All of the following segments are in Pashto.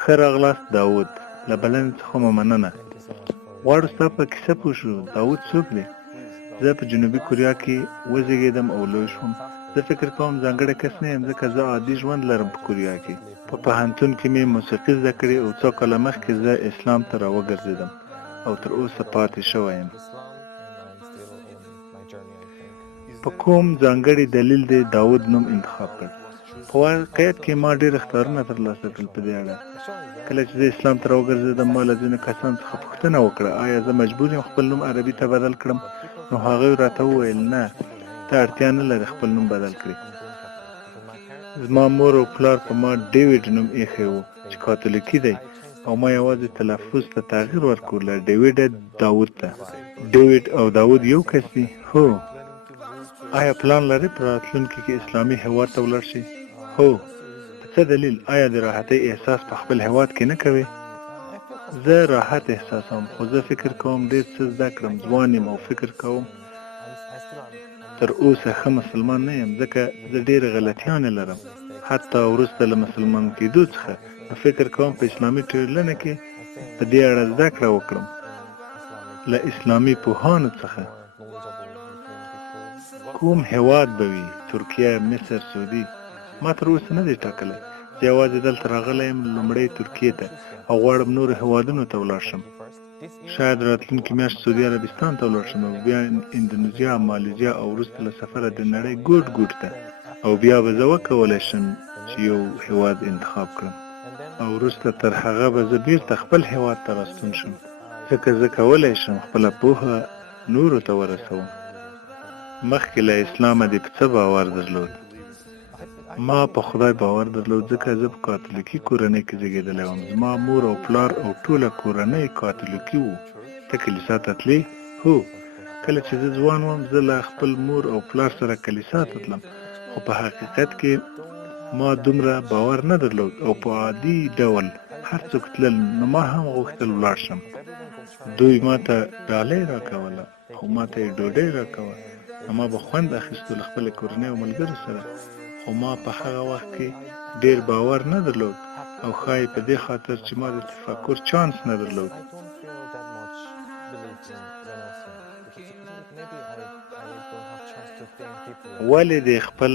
ښه راغلاست داود، له بلنې څخه مو مننه. غواړو ستا په کیسه پوه شو. داود څوک دی؟ زه په جنوبي کوریا کې وزیږېدم او لوی شوم. زه فکر کوم ځانګړی کس نه یم، ځکه زه عادي ژوند لرم په کوریا کې. په پوهنتون کې مې موسیقي زده کړې او څو کاله مخکې زه اسلام ته راوګرځېدم او تر اوسه پاتې شوی یم. په کوم ځانګړي دلیل دې داود نوم انتخاب کړ؟ په واقعیت کې ما ډېر اختیارونه ترلاسه کړل په دې اړه. کله چې زه اسلام ته راوګرځېدم ما له ځینو کسانو څخه پوښتنه وکړه آیا زه مجبور یم خپل نوم عربي ته بدل کړم؟ نو هغوی راته وویل نه، ته اړتیا نه لرې خپل نوم بدل کړې. زما مور او پلار په ما ډیوډ نوم ایښی و چې کاتولیکي دی او ما یوازې تلفظ ته تغییر ورکړو له ډیوډه داود ته. ډیوډ او داود یو کس دي؟ هو. آیا پلان لرې په راتلونکي کې اسلامي هیواد ته ولاړ شي؟ هو. په څه دلیل؟ آیا د راحتۍ احساس په خپل هیواد کې نه کوې؟ زه راحت احساسوم، خو زه فکر کوم ډېر څه زده کړم. ځوان یم او فکر کوم تر اوسه ښه مسلمان نه یم، ځکه زه ډېرې غلطیانې لرم. حتی وروسته له مسلمان کېدو څخه فکر کوم په اسلامي ټولنه کې په دې اړه زده کړه وکړم له اسلامي پوهانو څخه. کوم هیواد به وي؟ ترکیه، مصر، سعودي؟ ما تر اوسه نه دی ټاکلی. زه یوازې دلته راغلی یم لومړی ترکیې ته او غواړم نورو هیوادونو ته ولاړ شم. شاید راتلونکي میاشت سعودي عربستان ته ولاړ شم او بیا اندونیزیا، مالیزیا او وروسته له سفره د نړۍ ګوټ ګوټ ته. او بیا به زه وکولی شم چې یو هیواد انتخاب کړم او وروسته تر هغه به زه بیرته خپل هیواد ته راستون شم، ځکه زه کولی شم خپله پوهه نورو ته ورسوم. مخکې له اسلامه دې په څه باور درلود؟ ما په خدای باور درلود، ځکه زه په کاتولیکي کورنۍ کې زیږېدلی وم. زما مور او پلار او ټوله کورنۍ کاتولیکي وو. ته کلیسا ته تلې؟ هو. کله چې زه ځوان وم زه له خپل مور او پلار سره کلیسا ته تلم، خو په حقیقت کې ما دومره باور نه درلود او په عادي ډول هر څوک تلل، نو ما هم غوښتل ولاړ شم. دوی ما ته ډالۍ راکوله او ما ته یې ډوډۍ راکوه. ما به خوند اخیستو له خپلې کورنۍ او ملګرو سره، خو ما په هغه وخت کې ډېر باور نه درلود او ښایي په دې خاطر چې ما د تفکر چانس نه درلود. ولې دې خپل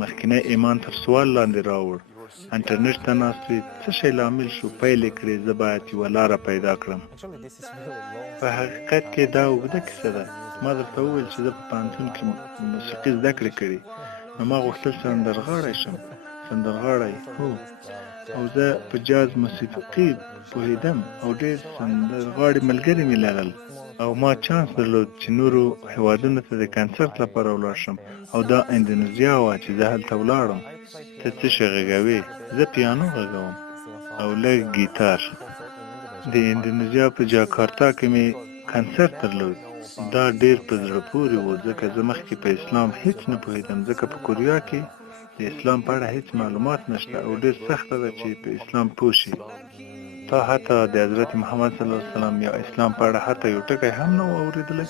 مخکینی ایمان تر سوال لاندې راوړ؟ انټرنیټ ته ناست وې، څه شی لامل شو پیل یې کړې زه باید یوه لاره پیدا کړم؟ په حقیقت کې دا اوږده کیسه ده. ما درته وویل چې زه په پوهنتون کې موسیقي زده کړې کړي، نو ما غوښتل سندرغاړی شم. سندرغاړی؟ هو. او زه په جاز موسیقي پوهېدم او ډېر سندرغاړي ملګري مې لرل او ما چانس درلود چې نورو هیوادونو ته د کنسرت لپاره ولاړ شم او دا اندونیزیا وه چې زه هلته ولاړم. ته څه شی غږوې؟ زه پیانو غږوم او لږ ګیتار. د اندونیزیا په جاکارتا کې مې کنسرت درلود. دا ډېر په زړه پورې و، ځکه زه مخکې په اسلام هیڅ نه پوهېدم، ځکه په کوریا کې د اسلام په اړه هیڅ معلومات نشته او ډېر سخته ده چې په اسلام پوه شي. تا حتی د حضرت محمد صلی الله علیه وسلم یا اسلام په اړه حتی یو ټکی هم نه و اورېدلی؟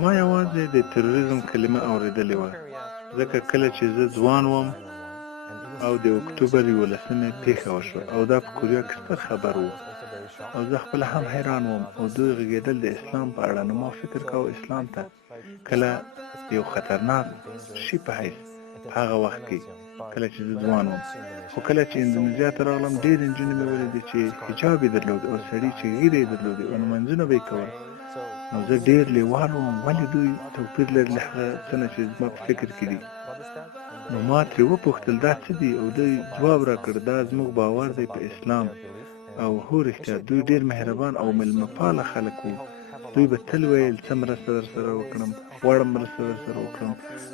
ما یوازې د تروریزم کلمه اورېدلې وه، ځکه کله چې زه ځوان وم او د اکتوبر 11مې پیښه وشوه او دا په کوریا کې ستر خبر و او زه خپله هم حیران وم او دوی غږېدل د اسلام په اړه. نو ما فکر کاوه اسلام ته کله یو خطرناک شي په حیث په هغه وخت کې کله چې زه ځوان وم. خو کله چې اندونیزیا ته راغلم ډېر نجونې مې ولیدې چې حجاب یې درلود او سړي چې ږیرې یې درلودې او لمونځونه به یې کول. نو زه ډېر لیوال وم، ولې دوی توپیر لري له هغه څه نه چې زما په فکر کې دي. نو ما ترې وپوښتل دا څه دي او دوی ځواب راکړ دا زموږ باور دی په اسلام. او هو رښتیا دوی ډېر مهربان او مېلمه پاله خلک وو. دوی به تل ویل څه مرسته درسره وکړم، غواړم مرسته درسره وکړم،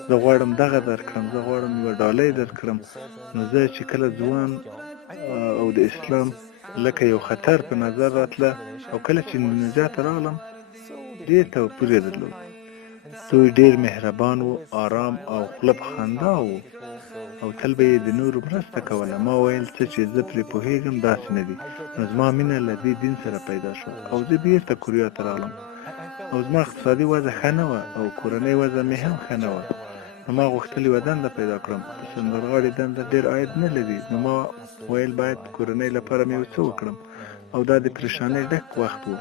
زه غواړم دغه درکړم، زه غواړم یوه ډالۍ درکړم. نو زه چې کله ځوان او د اسلام لکه یو خطر په نظر راتله او کله چې اندونیزیا ته راغلم ډېر توپیر یې درلود. دوی ډېر مهربان وو، آرام او خوله په خندا وو او تل به یې د نورو مرسته کوله. ما ویل څه چې زه پرې پوهېږم داسې نه دي. نو زما مینه له دې دین سره پیدا شوه او زه بېرته کوریا ته راغلم او زما اقتصادي وضع ښه نه وه او کورنۍ وضع مې هم ښه نه وه نو ما غوښتل یوه دنده پیدا کړم. د سندرغاړي دنده ډېر عاید نه لري، نو ما ویل باید کورنۍ لپاره مې یو څه وکړم، او دا د پریشانۍ ډک وخت و.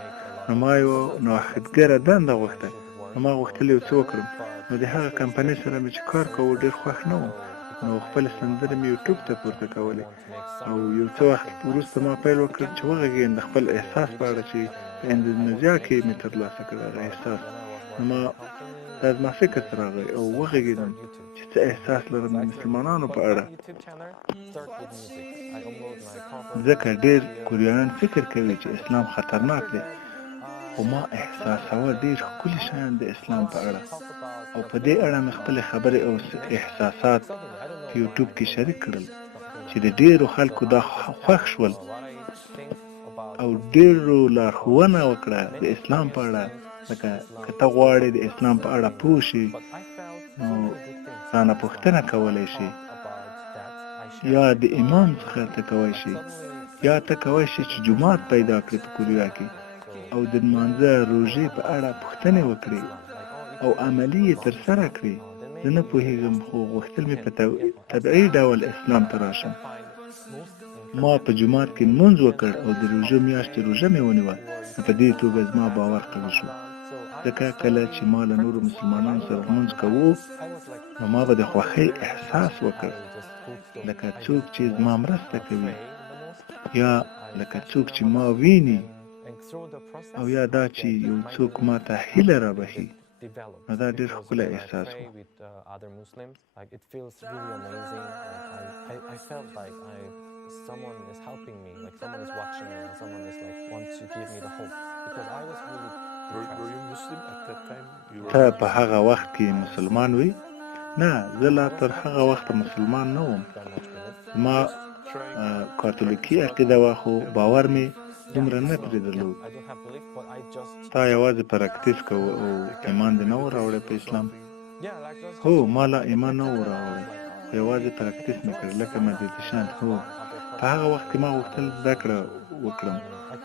نو ما یوه نوښتګره دنده غوښته، نو ما غوښتل یو څه وکړم. نو د هغه کمپنۍ سره مې چې کار کوو ډېر خوښ نه وم، نو خپلې سندرې مې یوټیوب ته پورته کولې، او یو څه وخت وروسته ما پیل وکړ چې وغږېږم د خپل احساس په اړه چې په اندونیزیا کې مې ترلاسه کړ هغه احساس. نو ما دا زما فکر ته راغی او وغږېدم چې څه احساس لرم د مسلمانانو په اړه. ځکه ډېر کوریایان فکر کوي چې اسلام خطرناک دی، خو ما احساساوه ډېر ښکلي شیان د اسلام په اړه، او په دې اړه مې خپلې خبرې او احساسات په یوټیوب کې شریک کړل چې د ډېرو خلکو دا خوښ شول، او ډېرو لارښوونه وکړه د اسلام په اړه. لکه که ته غواړې د اسلام په اړه پوه شې، نو رانه پوښتنه کولی شې، یا د امام څخه ته کوی شې، یا ته کوی شې چې جومات پیدا کړې په کوریا کې او د لمانځه روژې په اړه پوښتنې وکړې او عملي یې ترسره کړې. زه نه پوهېږم، خو غوښتل مې په طبیعي ډول اسلام ته راشم. ما په جومات کې لمونځ وکړ او د روژو میاشتې روژه مې ونیوه. په دې توګه زما باور قوي شو، ځکه کله چې ما له نورو مسلمانانو سره لمونځ کوو، نو ما به د خوښۍ احساس وکړ، لکه څوک چې زما مرسته کوي، یا لکه څوک چې ما ویني، او یا دا چې یو څوک ما ته هیله رابخي. نو دا ډېر ښکلی احساس و. Someone is helping me, like someone is watching me, and someone is like wants to give me the hope, because I was really Were you Muslim at that time? ته په هغه وخت کې مسلمان وې؟ نه، زه لا تر هغه وخته مسلمان نه وم. ما کاتولیکي عقیده وه، خو باور مې دومره نه پرې درلود. تا یوازې پراکتیس کوو او ایمان دې نه و راوړی په اسلام؟ هو، ما لا ایمان نه و راوړی، خو یوازې پراکتیس مې کړ، لکه مدیتیشن. هو، په هغه وخت کې ما غوښتل زده کړه وکړم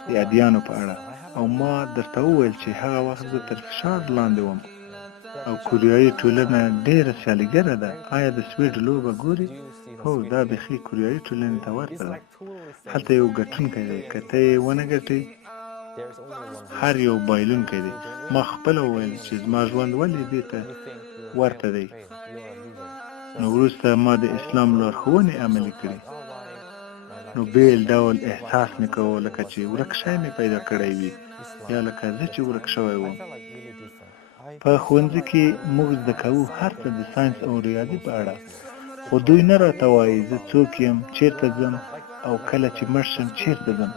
د ادیانو په اړه، او ما درته وویل چې هغه وخت زه تر فشار لاندې وم، او کوریایي ټولنه ډېره سیاليګره ده. آیا د سویډ لوبه ګورې؟ هو، دا بیخي کوریایي ټولنې ته ورته ده. هلته یو ګټونکی دی، که ته یې ونه ګټې، هر یو بایلونکی دی. ما خپله وویل چې زما ژوند ولې دې ته ورته دی. نو وروسته ما د اسلام لارښوونې عملي کړې، نو بیل ډول احساس مې کوو لکه چې ورک شی مې پیدا کړی وي، یا لکه زه چې ورک شوی وم. په ښوونځي کې موږ زده کوو هر څه د ساینس او ریاضي په اړه، خو دوی نه راته وایي زه څوک یم، چیرته ځم، او کله چې مړ شم چیرته ځم.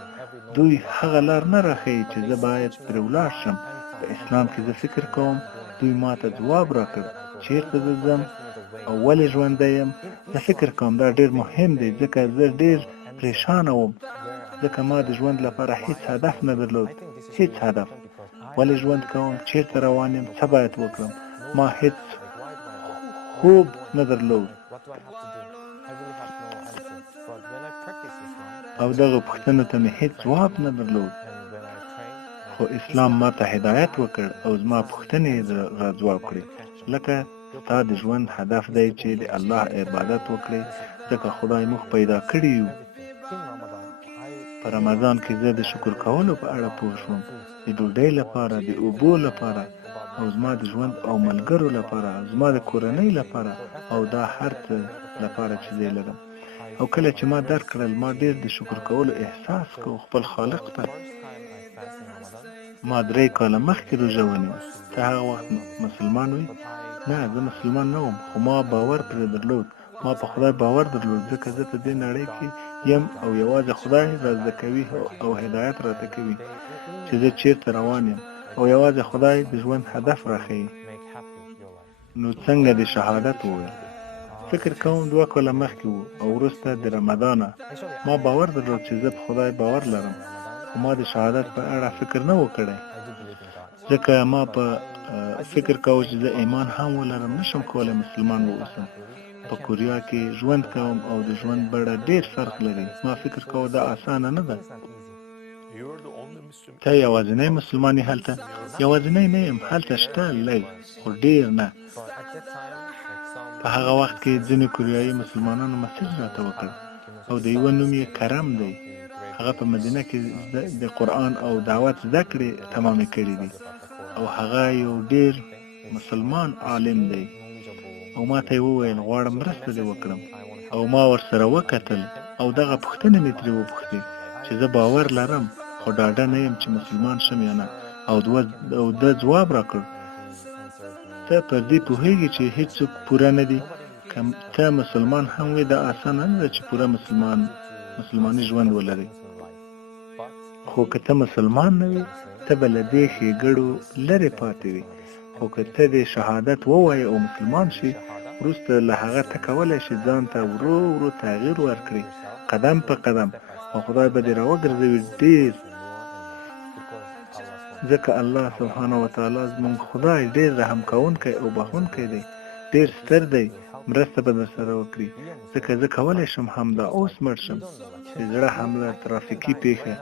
دوی هغه لار نه راښیي چې زه باید پرې ولاړ شم. په اسلام کې زه فکر کوم دوی ما ته ځواب راکړ چیرته زه ځم او ولې ژوندی یم. زه فکر کوم دا ډېر مهم دی، ځکه زه ډېر پریشانه وم، ځکه ما د ژوند لپاره هیڅ هدف نه درلود، هیڅ هدف. ولې ژوند کوم، چیرته روان یم، څه باید وکړم. ما هیڅ خوب نه درلود، او دغه پوښتنو ته مې هیڅ ځواب نه درلود. خو اسلام ما ته هدایت وکړ او زما پوښتنې را ځواب کړې، لکه ستا د ژوند هدف دی چې د الله عبادت وکړې، ځکه خدای موږ پیدا کړي یو. په رمضان کې زه د شکر کولو په اړه پوه شوم، د ډوډۍ لپاره، د اوبو لپاره، او زما د ژوند او ملګرو لپاره، زما د کورنۍ لپاره، او دا هر څه لپاره چې زه لرم. او کله چې ما درک کړل، ما ډېر د شکر کولو احساس کو خپل خالق ته. ما 3 کاله مخکې روژه ونیوه. ته هغه وخت مسلمان وې؟ نه، زه مسلمان نه وم، خو ما باور پرې درلود. ما په خدای باور درلود، ځکه زه په دې نړۍ کې یم او یوازې خدای را زده کوي او هدایت راته کوي چې زه چیرته روان یم، او یوازې خدای د ژوند هدف راښیي. نو څنګه د شهادت وویل؟ فکر کوم 2 کاله مخکې و، او وروسته د رمضانه ما باور درلود چې زه په خدای باور لرم، خو ما د شهادت په اړه فکر نه و کړی، ځکه ما په فکر کوم چې زه ایمان هم ولرم نشم کولی مسلمان واوسم. په کوریا کې ژوند کوم او د ژوند بڼه ډېر فرق لري. ما فکر کوم دا اسانه نه ده. ته یوازینی مسلمان یې هلته؟ یوازینی نه یم، هلته شته لږ، خو ډېر نه. په هغه وخت کې ځینې کوریایي مسلمانانو مسیج راته وکړ او د یوه نوم یې کرم دی. هغه په مدینه کې د قرآن او دعوت زده کړې تمامې کړې دي او هغه یو ډېر مسلمان عالم دی او ما ته یې وویل غواړم مرسته دې وکړم او ما ورسره وکتل او دغه پوښتنې مې ترې وپوښتې چې زه باور لرم خو ډاډه نه یم چې مسلمان شم یا نه او ده ځواب راکړ ته پر دې پوهېږي چې هیڅوک پوره نه دي. که ته مسلمان هم وي دا اسانه نه ده چې پوره مسلماني ژوند ولري، خو که ته مسلمان نه وي ته به له دې ښېګړو لرې پاتې وي. خو که ته دې شهادت ووایې او مسلمان شي وروسته له هغه ته کولی شي ځان ته ورو ورو تغییر ورکړي قدم په قدم او خدای به دې راوګرځوي ډېر، ځکه الله سبحانه وتعالی زموږ خدای ډېر رحم کوونکی او بخښونکی دی، ډېر ستر دی، مرسته به در سره وکړي. ځکه زه کولی شم همدا اوس مړ شم چې زړه حمله ترافیکي پیښه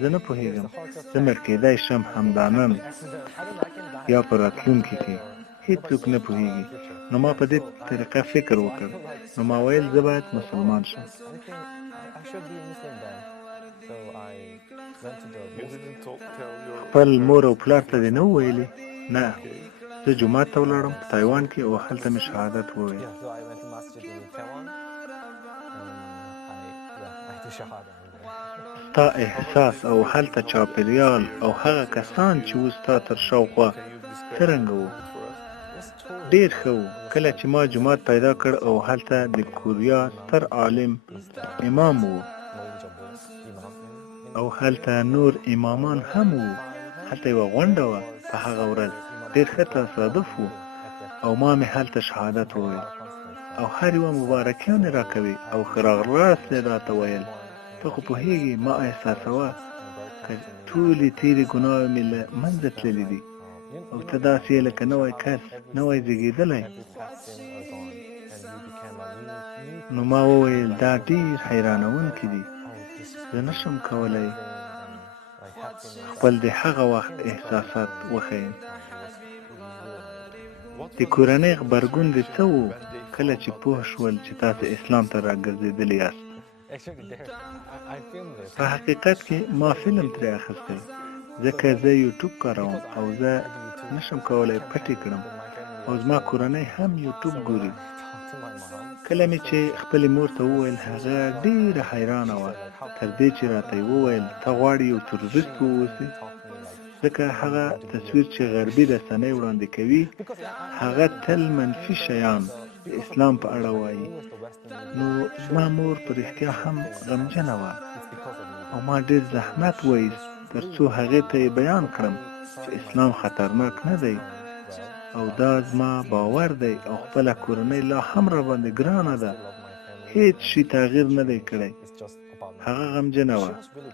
زه نه پوهېږم، زه مړ کېدی شم همدا نن یا په راتلونکي کې، هېڅوک نه پوهېږي. نو ما په دې طریقه فکر وکړ، نو ما ویل زه باید مسلمان شم. خپل مور او پلار ته دې نه وویلې؟ نه، زه جومات ته ولاړم په تایوان کې او هلته مې شهادت وویل. ستا احساس او هلته چاپېریال او هغه کسان چې اوس ستا تر شاوخوا څرنګه وو؟ ډېر ښه وو. کله چې ما جومات پیدا کړ او هلته د کوریا ستر عالم امام وو او هلته نور امامان هم وو. هلته یوه غونډه وه په هغه ورځ، ډېر ښه تصادف وو او ما مې هلته شهادت وویل او هر یوه مبارکیانې راکوي او ښه راغلاست یې راته ویل. ته خو پوهېږې ما احساسوه که ټولې تېرې ګناوې مې له منځه تللي دي او ته داسې یې لکه نوی کس نوی زېږېدلی. نو ما وویل دا ډېر حیرانوونکي دي، زه نشم کولی خپل د هغه وخت احساسات وښیم. د کورنۍ غبرګون دې څه و کله چې پوه شول چې تاسې اسلام ته راګرځېدلي یاست؟ په حقیقت کې ما فلم ترې اخیستی، ځکه زه یوټیوب کاروم او زه نشم کولی پټې کړم او زما کورنۍ هم یوټیوب ګوري. کله مې چې خپلې مور ته وویل هغه ډېره حیرانه وه، تر دې چې راته یې وویل ته غواړې یو تروریست واوسې؟ ځکه هغه تصویر چې غربي رسنۍ وړاندې کوي هغه تل منفي شیان د اسلام په اړه وایي. نو زما مور په رښتیا هم غمجنه وه او ما ډېر زحمت وایست تر څو هغې ته یې بیان کړم چې اسلام خطرناک نه دی او دا زما باور دی او خپله کورنۍ لا هم راباندې ګرانه ده، هېڅ شي تغییر نه دی کړی. هغه غمجنه وه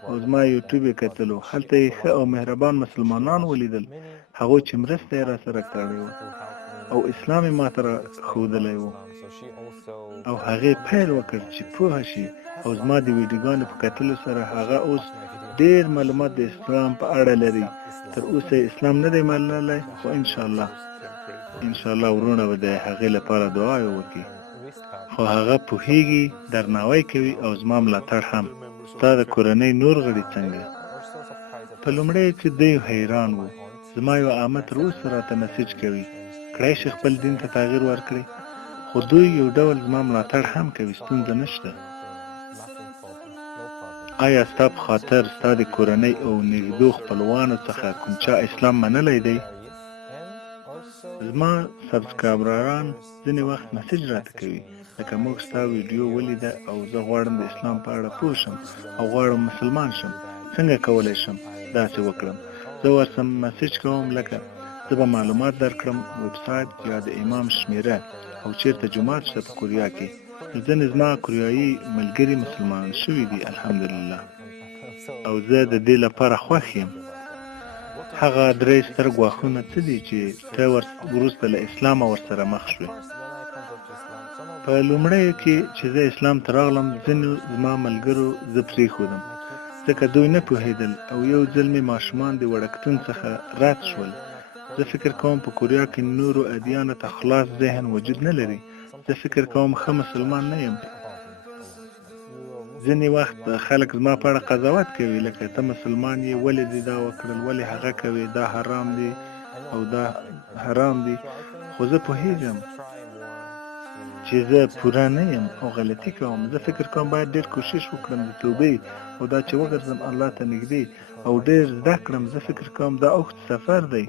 او زما یوټیوب یې کتلو، هلته یې ښه او مهربان مسلمانان ولیدل، هغوی چې مرسته یې راسره کړې وه او اسلام یې ماته راښودلی و او هغې پیل وکړ چې پوهه شي او زما د ویډیوګانو په کتلو سره هغه اوس ډېر معلومات د اسلام په اړه لري. تر اوسه یې اسلام نه دی منلی، خو انشاءالله ورونه به د هغې لپاره دعا وکړي، خو هغه پوهېږي، درناوی کوي او زما ملاتړ هم. ستا د کورنۍ نور غړي څنګه؟ په لومړی کې دوی حیران وو. زما یو عامه تر اوسه راته مسیج کوي کړی شي خپل دین ته تغییر ورکړي، خو دوی یو ډول زما ملاتړ هم کوي، ستونزه نشته. آیا ستا په خاطر ستا د کورنۍ او نږدو خپلوانو څخه کوم چا اسلام منلی دی؟ زما سبسکرایبران ځینې وخت مسیج راته کوي لکه موږ ستا ویډیو ولیده او زه غواړم د اسلام په اړه پوه شم او غواړم مسلمان شم، څنګه کولی شم داسې وکړم؟ زه ورسره مسیج کوم لکه زه به معلومات درکړم، ویبسایټ یا د امام شمیره او چیرته جومات شته په کوریا کې. ځینې زما کوریایي ملګري مسلمانان شوي دي الحمدلله او زه د دې لپاره خوښ یم. هغه درې ستر ګواښونه څه دي چې ته وروسته له اسلامه ورسره مخ شوې؟ په لومړیو کې چې زه اسلام ته راغلم ځینو زما ملګرو زه پرېښودم ځکه دوی نه پوهېدل او یو ځل مې ماشومان د وړکتون څخه رد شول. زه فکر کوم په کوریا کې نورو ادیانو ته خلاص ذهن وجود نه لري، زه فکر کوم ښه مسلمان نه یم. ځینې وخت خلک زما په اړه قضاوت کوي لکه ته مسلمان یې ولې دې دا وکړل ولې هغه کوي دا حرام دی او دا حرام دی خو زه پوهیږم چې زه پوره نه یم او غلطي کوم. زه فکر کوم باید ډېر کوشش وکړم د توبې او دا چې وګرځم الله ته نږدې او ډېر زده کړم. زه فکر کوم دا اوږد سفر دی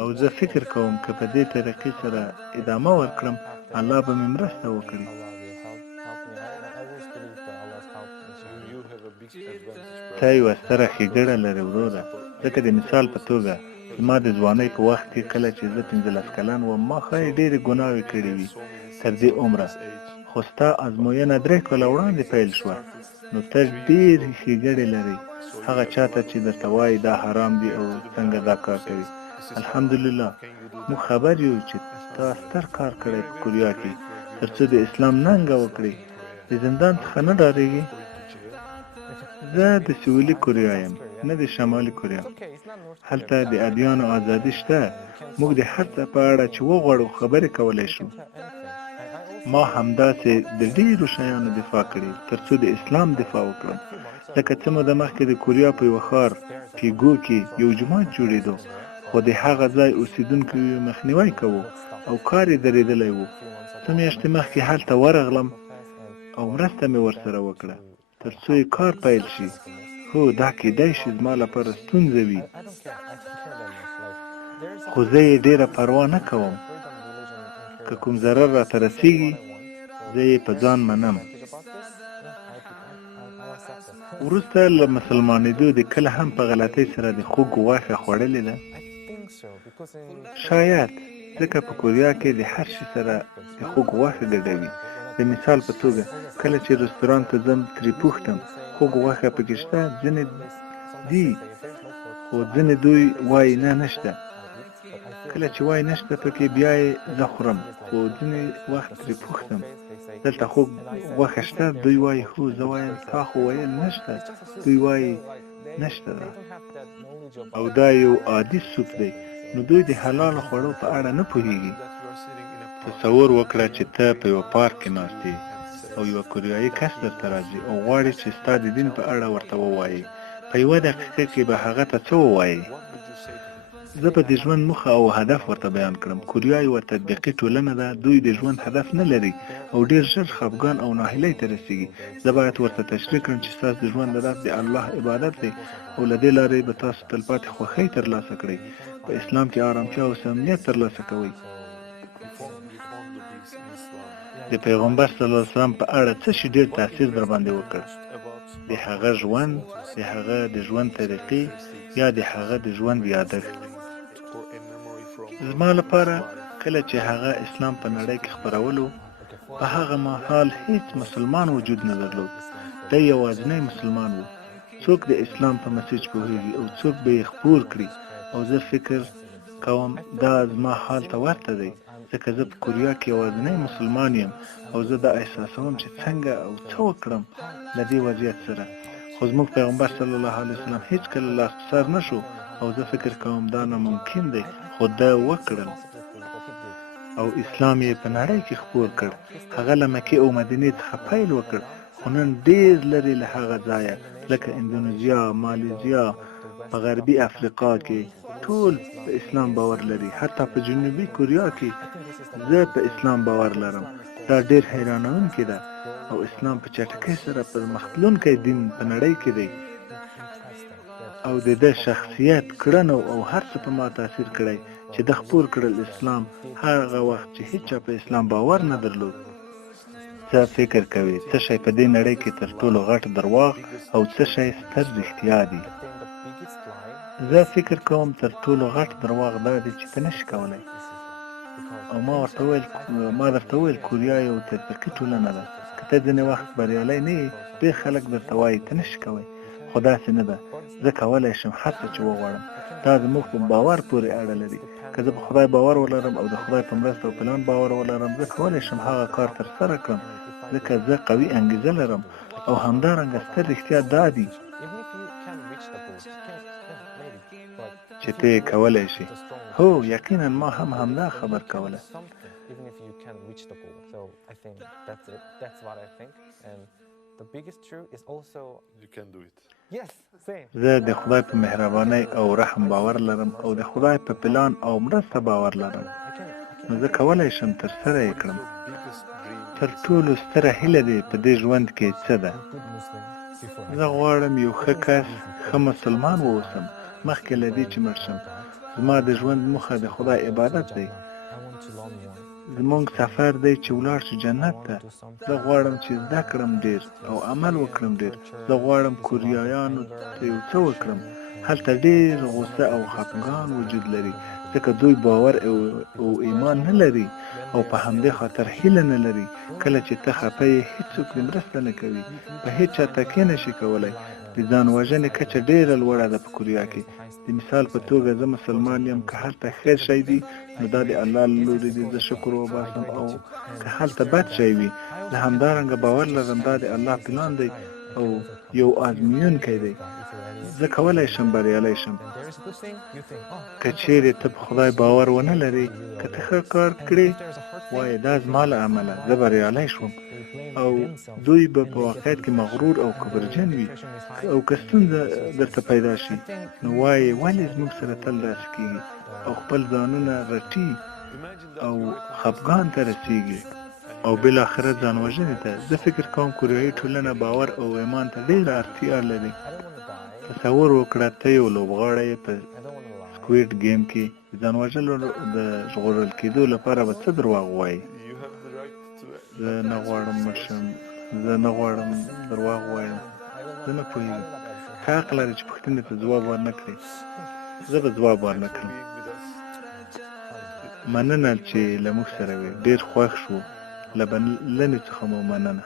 او زه فکر کوم که په دې طریقې سره ادامه ورکړم الله به مې مرسته وکړي. ته یوه ستره ښېګړه لرې وروره. ځکه د مثال په توګه زما د ځوانۍ په وخت کې کله چې زه 15 کلن وم ما ښایي ډېرې ګناوې کړې وي تر دې عمره، خو ستا ازموینه 3 کاله وړاندې پیل شوه. نو ته ډېرې ښېګړې لرې هغه چاته چې درته وایي دا حرام دی او څنګه دا کار کوي. الحمدلله موږ خبر یو چې تا ستر کار کړی په کوریا کې تر څو د اسلام ننګه وکړي. د زندان څخه نه ډارېږي؟ زه د سویلي کوریا یم نه د شمالي کوریا. هلته د ادیانو ازادي شته. موږ د هر څه په اړه چې وغواړو خبرې کولی شو. ما همداسې د ډېرو شیانو دفاع کړې تر څو د اسلام دفاع وکړم. لکه څه موده مخکې د کوریا په یوه ښار پیګو کې یو جومات جوړېدو خو د هغه ځای اوسېدونکو یې مخنیوی کوو او کار یې درېدلی و. څه میاشتې مخکې هلته ورغلم او مرسته مې ورسره وکړه تر څو یې کار پیل شي. هو دا کېدای شي زما لپاره ستونزه وي خو زه یې ډېره پروا نه کوم. که کوم ضرر راته رسېږي زه یې په ځان منم. وروسته له مسلمانېدو د کله هم په غلطۍ سره د خوږ غوښه خوړلې ده؟ شاید، ځکه په کوریا کې د هر شي سره د خوږ غوښه ګډوي. د مثال په توګه کله چې رستورانت ته ځم ترې پوښتم خوږ غوښه پکې شته؟ ځینې دي خو ځینې دوی وایي نه نشته. کله چې وایي نشته پکې بیا یې زه خورم خو ځینې وخت ترې پوښتم دلته خوږ غوښه شته؟ دوی وایي هو. زه وایم تا خو ویل نشته. دوی وایي نشته ده او دا یو عادي سوپ دی. نو دوی د حلال خوړو په اړه نه پوهیږي. تصور وکړه چې ته په یوه پارک کې ناست یې او یوه کوریایي کس درته راځي او غواړي چې ستا د دین په اړه ورته ووایي. په 1 دقیقه کې به هغه ته څه ووایي؟ زه به د ژوند موخه او هدف ورته بیان کړم. کوریا یوه تطبیقي ټولنه ده. دوی د ژوند هدف نه لري او ډېر ژر خفګان او ناهیلۍ ته رسېږي. زه باید ورته تشریح کړم چې ستاسو د ژوند هدف د الله عبادت دی او له دې لارې به تاسو تلپاتې خوښۍ ترلاسه کړئ. په اسلام کې آرامتیا او امنیت ترلاسه کوئ. د پیغمبر صلی الله علیه وسلم په اړه څه شي ډېر تاثیر در باندې وکړ؟ د هغه ژوند، د هغه د ژوند طریقې یا د هغه د ژوند یادښت؟ زما لپاره کله چې هغه اسلام په نړۍ کې خپرولو په هغه مهال هیڅ مسلمان وجود نه درلود. دی یوازینی مسلمان و. څوک د اسلام په مسیج پوهیږي او څوک به یې خپور کړي او زه فکر کوم دا زما حال ته ورته دی ځکه زه په کوریا کې یوازینی مسلمان یم او زه دا احساسوم چې څنګه او څه وکړم له دې وضعیت سره. خو زموږ پیغمبر صلی الله علیه وسلم هیڅ کله لاس په سر نه شو او زه فکر کوم دا ناممکن دی خو دا وکړل او اسلام یې په نړۍ کې خپور کړ. هغه له مکې او مدینې څخه پیل وکړ خو نن ډېر لرې له هغه ځایه لکه اندونیزیا، مالیزیا، په غربي افریقا کې ټول په اسلام باور لري. حتی په جنوبي کوریا کې زه په اسلام باور لرم. دا ډېر حیرانوونکی ده او اسلام په چټکۍ سره پرمختلونکی دین په نړۍ کې دی او د ده شخصیت، کړنو او هر څه په ما تاثیر کړی چې د خپور کړل اسلام هغه وخت چې هیچا په اسلام باور نه درلود. څه فکر کوي څه شی په دې نړۍ کې تر ټولو غټ درواغ او څه شی ستر رښتیا دي؟ زه فکر کوم تر ټولو غټ درواغ دا دی چې ته نشي کولی او ما درته وویل کوریا یو تطبیقي ټولنه ده. که ته ځینې وخت بریالی نه یې ډېر خلک درته وایي ته نشي کوی خو داسې نه ده. زه کولی شم هر څه چې وغواړم. دا زموږ په باور پورې اړه لري. که زه په خدای باور ولرم او د خدای په مرسته او پلان باور ولرم زه کولی شم هغه کار ترسره کړم ځکه زه قوي انګیزه لرم او همدارنګه ستر رښتیا دا دي چې ته یې کولی شي. هو یقینا ما هم همدا خبر کوله. everything. That's it. That's what I think. And the biggest truth is also You can do it. yes, same. زه د خدای په مهربانۍ او رحم باور لرم او د خدای په پلان او مرسته باور لرم. نو زه کولی شم ترسره یې کړم. Biggest dream تر ټولو ستره هیله دې په دې ژوند کې څه ده؟ زه غواړم یو ښه کس، ښه مسلمان واوسم مخکې له دې چې مړ شم. زما د ژوند موخه د خدای عبادت دی. زمونږ سفر دی چې ولاړ شو جنت ته. زه غواړم چې زده کړم ډېر او عمل وکړم ډېر. زه غواړم کوریایانو ته یو څه وکړم. هلته ډېر غوسه او خفګان وجود لري ځکه دوی باور او ایمان نه لري او په همدې خاطر هیله نه لري. کله چې ته خفه یې هیڅوک دې مرسته نه کوي. په هیڅ چا تکیه نشي کولی. د ځان وژنې کچه ډېره لوړه ده په کوریا کې. د مثال په توګه زه مسلمان یم، که هلته خیر شی دی نو دا د الله له لورې دی، زه شکر وباسم، او که هلته بد شی وي زه همدارنګه باور لرم دا د الله پلان دی او یو آزمویونکی دی. زه کولی شم بریالی شم. که چیرې ته په خدای باور ونه لرې، که ته ښه کار کړې وایې دا زما له امله زه بریالی شوم، او دوی به په واقعیت کې مغرور او کبرجن وي. او که ستونزه درته پیدا شي نو وایې ولې زموږ سره تل داسې کېږي، او خپل ځانونه رټي او خفګان ته رسېږي او بالاخره ځان وژنې ته. زه فکر کوم کوریایي ټولنه باور او ایمان ته ډېره اړتیا لري. تصور وکړه ته یو لوبغاړی یې په سکویډ گیم کې د ځان وژلو د ژغورل کېدو لپاره به څه درواغ وایي؟ زه نه غواړم مړ شم، زه نه غواړم درواغ ووایم، زه نه پوهېږم. ښه حق لرې چې پوښتنې ته ځواب ورنه کړې. زه به ځواب ورنه کړم. مننه چې له موږ سره وې، ډېر خوښ شو. له بلنې څخه مو مننه.